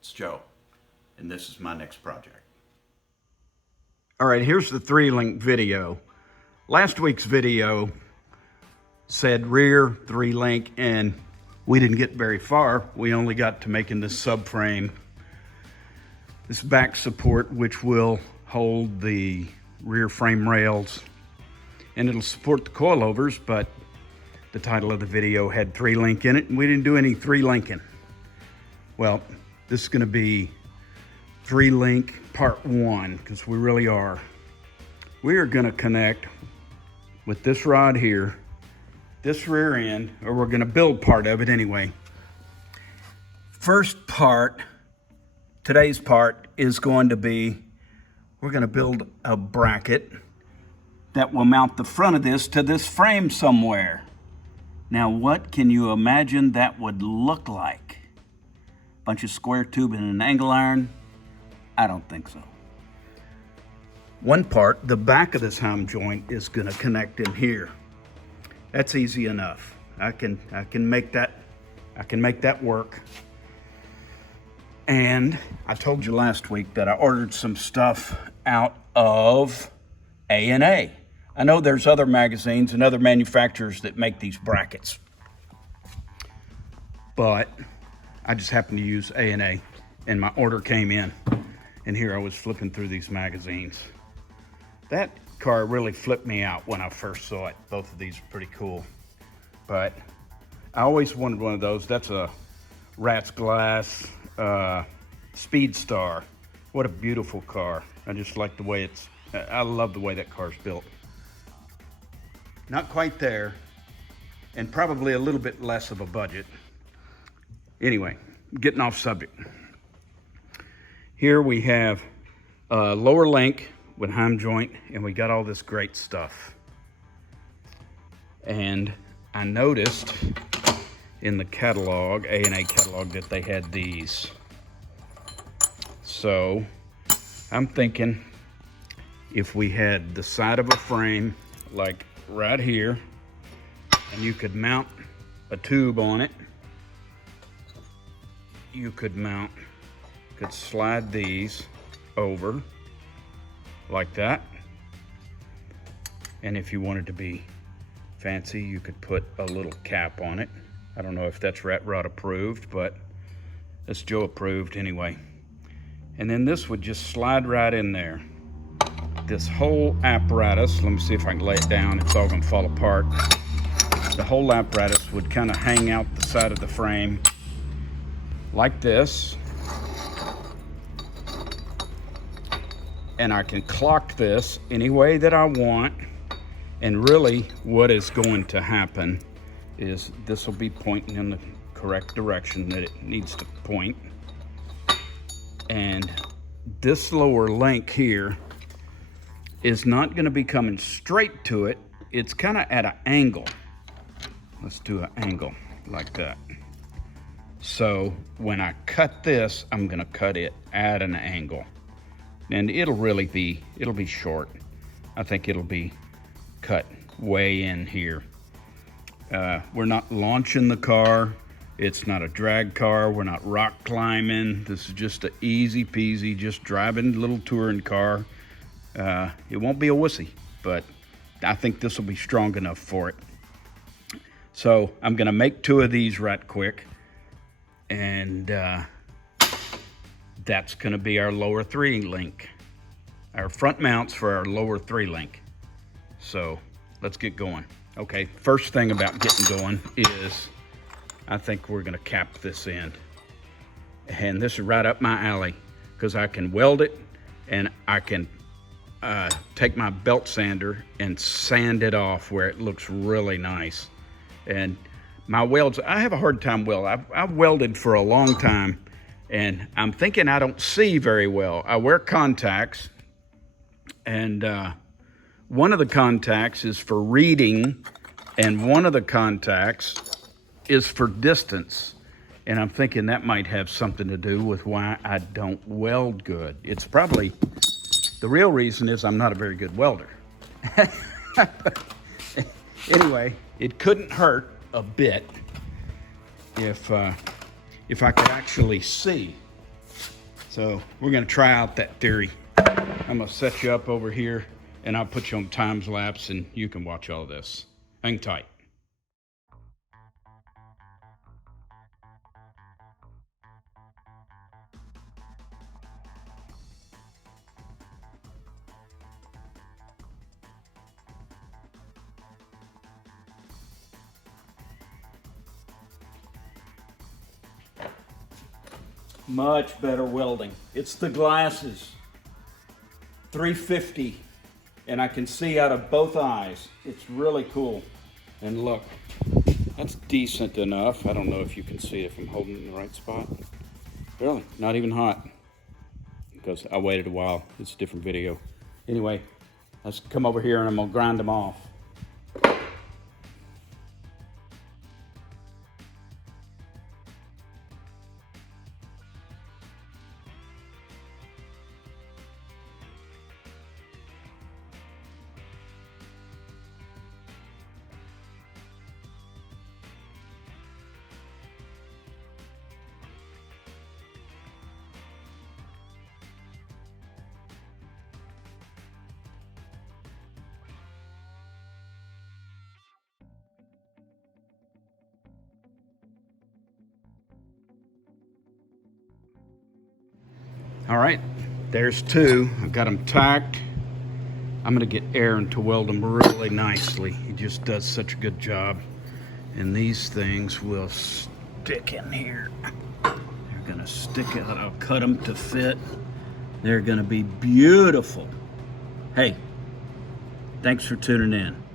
It's Joe, and this is my next project. All right, here's the 3-link video. Last week's video said rear 3-link, and we didn't get very far. We only got to making this subframe, this back support, which will hold the rear frame rails, and it'll support the coilovers, but the title of the video had 3-link in it, and we didn't do any 3-linking. Well, this is gonna be 3-link part 1, because we really are. We are gonna connect with this rod here, this rear end, or we're gonna build part of it anyway. First part, today's part, is going to be, we're gonna build a bracket that will mount the front of this to this frame somewhere. Now, what can you imagine that would look like? Bunch of square tube and an angle iron? I don't think so. One part, the back of this heim joint, is gonna connect in here. That's easy enough. I can make that work. And I told you last week that I ordered some stuff out of A&A. I know there's other magazines and other manufacturers that make these brackets, but I just happened to use A&A, and my order came in. And here I was flipping through these magazines. That car really flipped me out when I first saw it. Both of these are pretty cool. But I always wanted one of those. That's a Rat's Glass Speed Star. What a beautiful car. I just like the way I love the way that car's built. Not quite there, and probably a little bit less of a budget. Anyway, getting off subject. Here we have a lower link with heim joint, and we got all this great stuff. And I noticed in the catalog, A&A catalog, that they had these. So I'm thinking if we had the side of a frame like right here, and you could mount a tube on it, you could slide these over like that. And if you wanted to be fancy, you could put a little cap on it. I don't know if that's Rat Rod approved, but it's Joe approved anyway. And then this would just slide right in there. This whole apparatus, let me see if I can lay it down, it's all gonna fall apart. The whole apparatus would kind of hang out the side of the frame like this. And I can clock this any way that I want. And really what is going to happen is this will be pointing in the correct direction that it needs to point. And this lower link here is not going to be coming straight to it. It's kind of at an angle. Let's do an angle like that. So when I cut this, I'm going to cut it at an angle. And it'll be short. I think it'll be cut way in here. We're not launching the car. It's not a drag car. We're not rock climbing. This is just an easy peasy, just driving a little touring car. It won't be a wussy, but I think this will be strong enough for it. So I'm gonna make 2 of these right quick, and that's gonna be our lower 3-link. Our front mounts for our lower 3-link. So let's get going. Okay, first thing about getting going is I think we're gonna cap this in. And this is right up my alley, because I can weld it, and I can take my belt sander and sand it off where it looks really nice. And my welds, I have a hard time welding. I've welded for a long time, and I'm thinking I don't see very well. I wear contacts, and one of the contacts is for reading, and one of the contacts is for distance. And I'm thinking that might have something to do with why I don't weld good. It's probably, the real reason is I'm not a very good welder. Anyway, it couldn't hurt a bit if I could actually see. So we're gonna try out that theory. I'm gonna set you up over here and I'll put you on time lapse and you can watch all this. Hang tight. Much better welding. It's the glasses. 350. And I can see out of both eyes. It's really cool. And look, that's decent enough. I don't know if you can see it if I'm holding it in the right spot. Really, not even hot. Because I waited a while. It's a different video. Anyway, let's come over here and I'm gonna grind them off. All right, there's two. I've got them tacked. I'm gonna get Aaron to weld them really nicely. He just does such a good job. And these things will stick in here. They're gonna stick out. I'll cut them to fit. They're gonna be beautiful. Hey, thanks for tuning in.